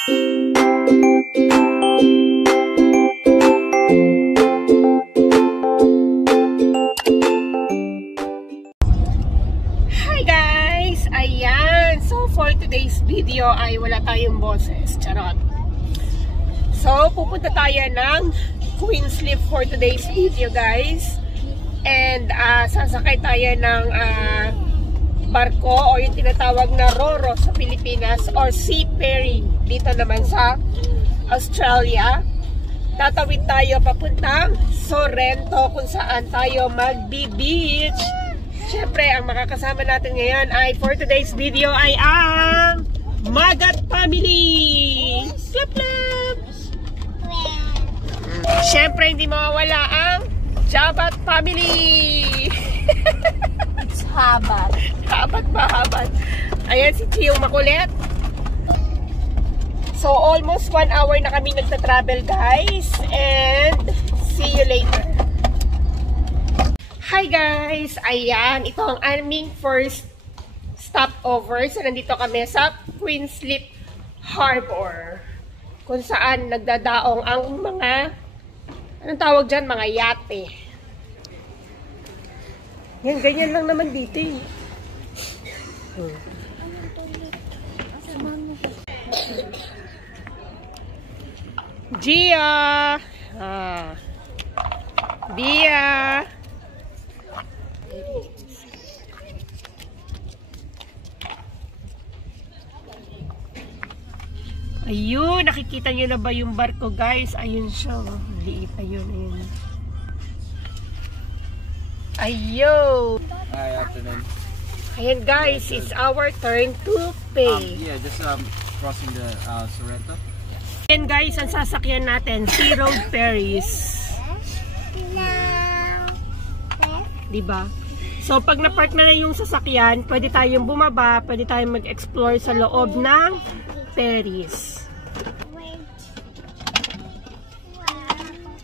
Hi guys! Ayan! So for today's video ay wala tayong boses. Charot. So pupunta tayo ng Queenscliff for today's video guys. And sasakay tayo ng barko o yung tinatawag na Roro sa Pilipinas or sea ferry dito naman sa Australia. Tatawid tayo papuntang Sorrento kung saan tayo magbi-beach. Siyempre, ang makakasama natin ngayon ay for today's video ay ang Magat Family! Clap clap! Siyempre, hindi mawawala ang Jabat Family! It's habat. Habat ba? Habat. Ayan si Chiyong makulit. So, almost 1 hour na kami nagta-travel guys. And, see you later. Hi guys! Ayan, ito ang aming first stopover. So, nandito kami sa Queenscliff Harbor. Kung saan nagdadaong ang mga, anong tawag dyan? Mga yate. Yan, ganyan lang naman dito eh. Gia! Dia! Ayun, nakikita nyo na ba yung barko guys? Ayun siya, liit, ayun, ayun. Ayun! Hi, afternoon. Ayan guys, it's our turn to pay. Yeah, just crossing the Sorrento. Ayan guys, ang sasakyan natin, Sea Road Ferries. Diba? So, pag na-park na yung sasakyan, pwede tayong bumaba, pwede tayong mag-explore sa loob ng ferries.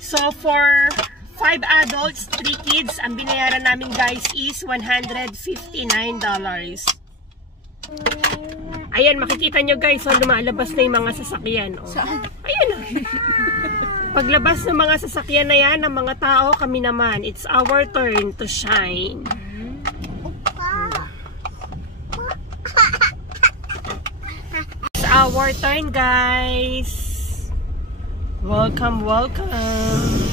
So, for 5 adults, 3 kids, ang binayaran namin guys is $159. Ayan, makikita nyo guys, so lumalabas na yung mga sasakyan. Oh. Ayan o. Paglabas ng mga sasakyan na yan, ng mga tao, kami naman, it's our turn to shine. It's our turn guys. Welcome, welcome.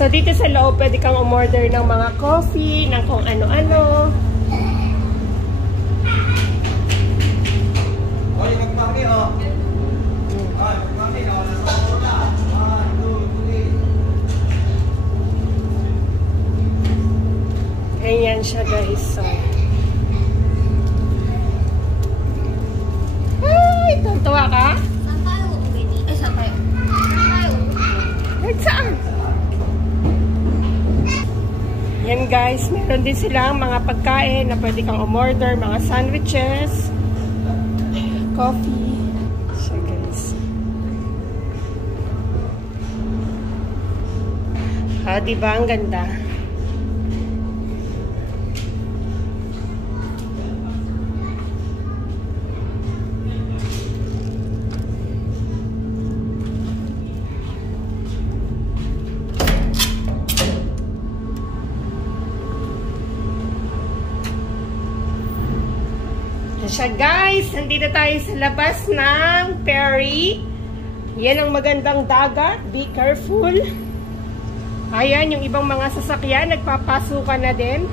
So, dito sa loob, pwede kang umorder ng mga coffee, ng kung ano-ano. Ganyan siya, guys. So, ay, tuntua ka? Saan tayo? Eh, saan tayo? Saan? Yan guys, meron din silang mga pagkain na pwede kang umorder, mga sandwiches, coffee. So guys. Diba ang ganda? Siya guys, nandito tayo sa labas ng ferry. Yan ang magandang dagat, be careful. Ayan, yung ibang mga sasakyan nagpapasukan na din.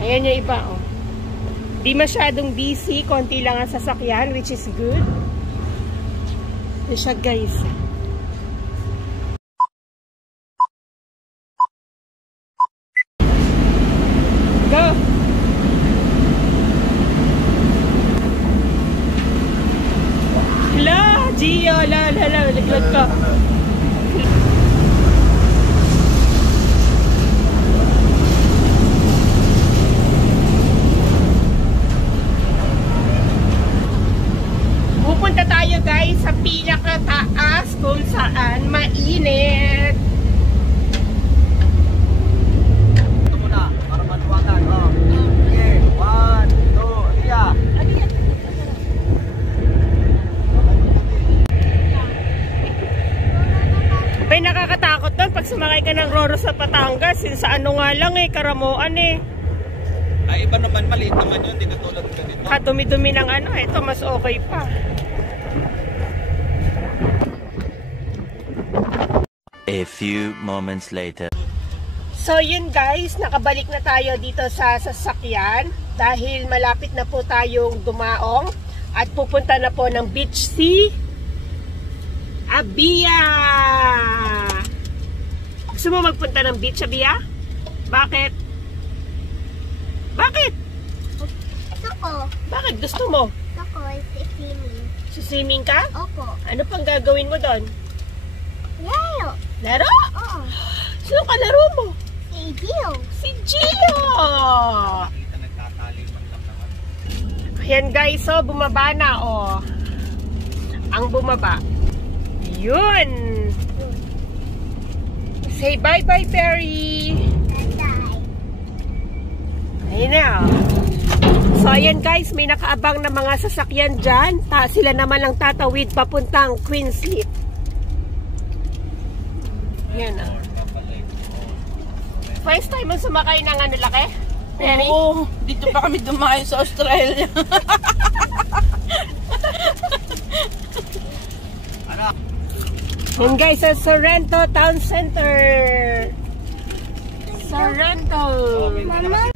Ayan yung iba oh. Di masyadong busy, konti lang ang sasakyan, which is good. Ito siya guys. Gio, laglag ka. Pupunta tayo guys sa pinakataas kung saan mainit. Ito muna, para maluwagan. Oh. Okay, 1, 2, Ria. May nakakatakot doon pag sumakay ka ng Roro sa Batangas. Yung sa ano nga lang Karamuan Ay, iba naman, maliit naman yun. Hindi katulad ko dito. Kadumi-dumi ng ito mas okay pa. A few moments later. So yun guys, nakabalik na tayo dito sa sasakyan dahil malapit na po tayong dumaong at pupunta na po ng beach si Abia. Gusto mo magpunta ng beach, Abia? Bakit? Bakit? Gusto ko. Bakit gusto mo? Gusto ko swimming. Swimming ka? Opo. Ano pang gagawin mo doon? Laro. Laro? Oo. Sino ka laro mo? Si Gio. Si Gio! Kita nagtatali man lang naman. Ayan guys, so bumaba na ang bumaba. Yun! Say bye-bye, Perry! Bye-bye. Ayun na. So ayan guys, may nakaabang na mga sasakyan dyan. Sila naman lang tatawid papuntang Queensleaf. Yan na. First time mo sumakay ng laki? Perry? Oo, dito pa kami dumayo sa Australia. Yan guys, sa Sorrento Town Center. Sorrento. Mama.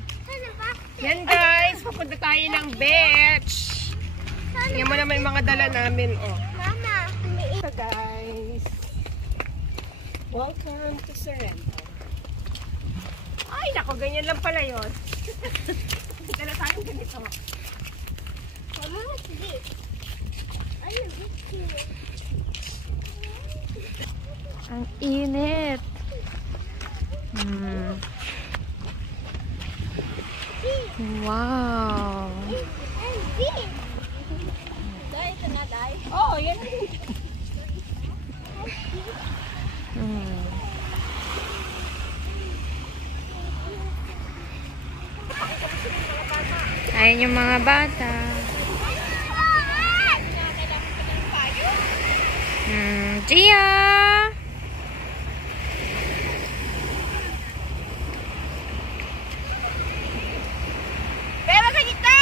Yan guys, papunta tayo ng beach. Tingnan mo naman yung mga dala namin. Mama. So guys, welcome to Sorrento. Ay, nako, ganyan lang pala yun. Dala tayong ganito. Mama, what's this? Ano this? Ang init. Wow. Oh, yan. Ayan yung mga bata. Gia! Pero ganito!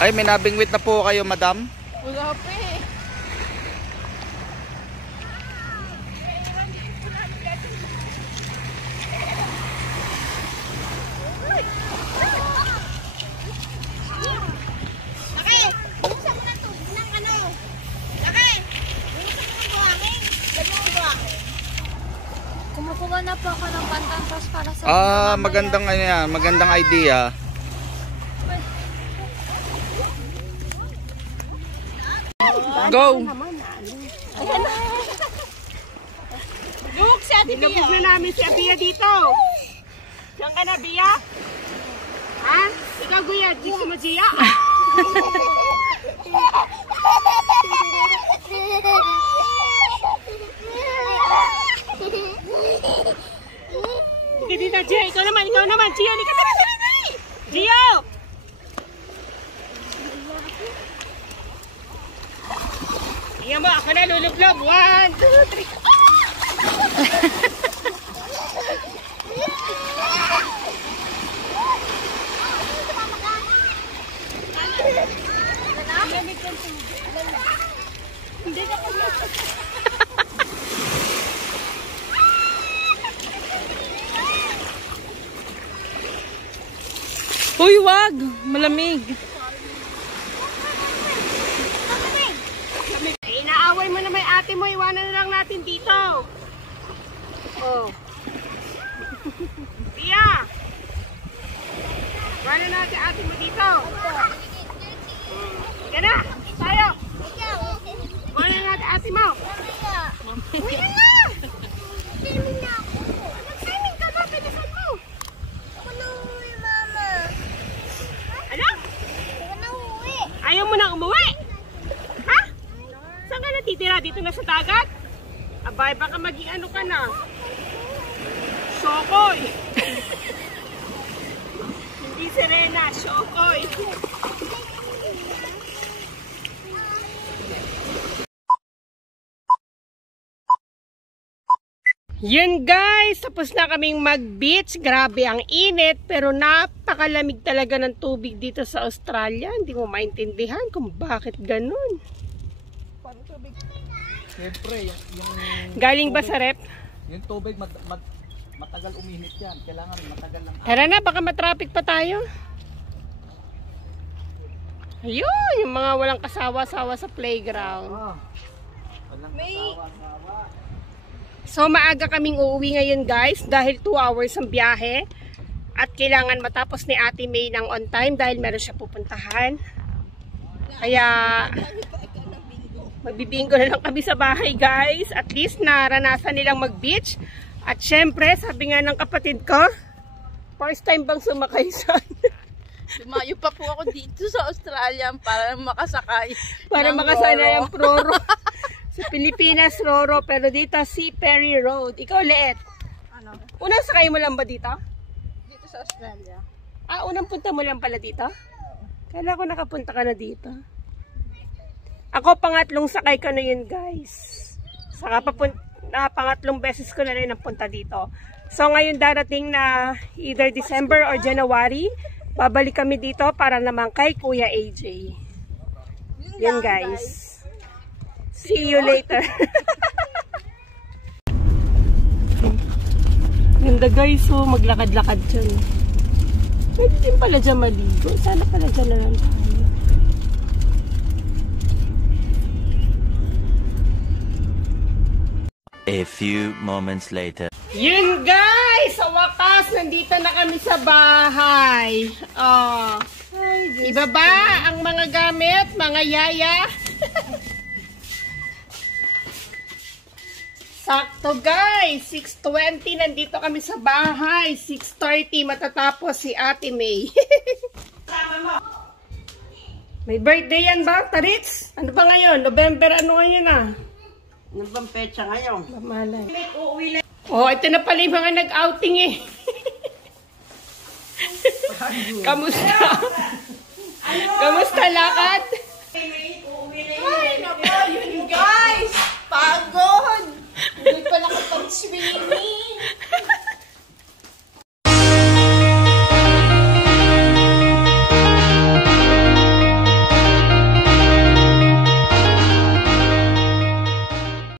Ay, may nabingwit na po kayo, madam. Wala pa eh. Laki! Buksan mo na ito ng Laki! Buksan mo ng buhangin. Lagyan mo ng buhangin. Kumukuha na po ako ng pantantos para sa Magandang magandang idea. Go! Look, si Ate Bia. Nilubog na namin si Abia dito. Diyan ka na, Bia? Ha? Ikaw, Guya. Gusto mo, Gia? Sige dito, Gia. Ikaw naman. Gia, hindi ka na. Gia! Tingnan mo, ako na lulublob. 1, 2, 3. Uy, wag! Malamig. Inaaway mo na may ate mo, iwanan na lang natin dito. Oh. Tia! Iwanan natin ate mo dito. Yan na, tayo. Iwanan natin ate mo. Uy, na! Swimming na ako. Nag-swimming ka ba? Pinasan mo. Ako na uwi, mama. Ano? Ako na uwi. Ayaw mo na umuwi? Ha? Saan ka natitira? Dito na sa dagat? Abay, baka maging ano ka na? Shokoy! Hindi Serena, Shokoy! Yun guys, tapos na kaming mag-beach. Grabe ang init, pero napakalamig talaga ng tubig dito sa Australia. Hindi mo maintindihan kung bakit ganun. Siyempre, yung Galing ba sa rep? yung tubig matagal uminit yan. Kailangan matagal lang. Tara na, baka matraffic pa tayo. Ayun, yung mga walang kasawa-sawa sa playground. Walang kasawa-sawa. So maaga kaming uuwi ngayon guys dahil 2 hours ang biyahe. At kailangan matapos ni Ate May ng on time dahil meron siya pupuntahan. Kaya magbibingo na lang kami sa bahay guys. At least naranasan nilang mag-beach. At syempre, sabi nga ng kapatid ko, first time bang sumakay siya? Lumayo pa po ako dito sa Australia para makasakay. Para ng makasana Roro. yung Roro. Sa Pilipinas, Roro. Pero dito, si Perry Road. Ikaw, Leet. Ano? Unang sakay mo lang ba dito? Dito sa Australia. Ah, unang punta mo lang pala dito? Kala ko nakapunta ka na dito. Ako, pangatlong sakay ko na yun, guys. Saka pangatlong beses ko na rin ang punta dito. So, ngayon darating na either December or January, babalik kami dito para naman kay Kuya AJ. Yun, guys. See you later. Ganda, guys. So, maglakad-lakad dyan. Pwede din pala dyan maligo. Sana pala dyan na lang tayo. A few moments later. Yun guys! Sa wakas, nandito na kami sa bahay. Oh. Ibaba ang mga gamit, mga yaya. Sakto guys! 6:20 nandito kami sa bahay. 6:30 matatapos si Ate May. May birthday yan ba, Tarits? Ano ba ngayon? November ano ngayon ah? Ano bang petsa ngayon? Mamalay. Oh, ito na pala yung mga nag-outing eh. Kamusta? Kamusta lakad?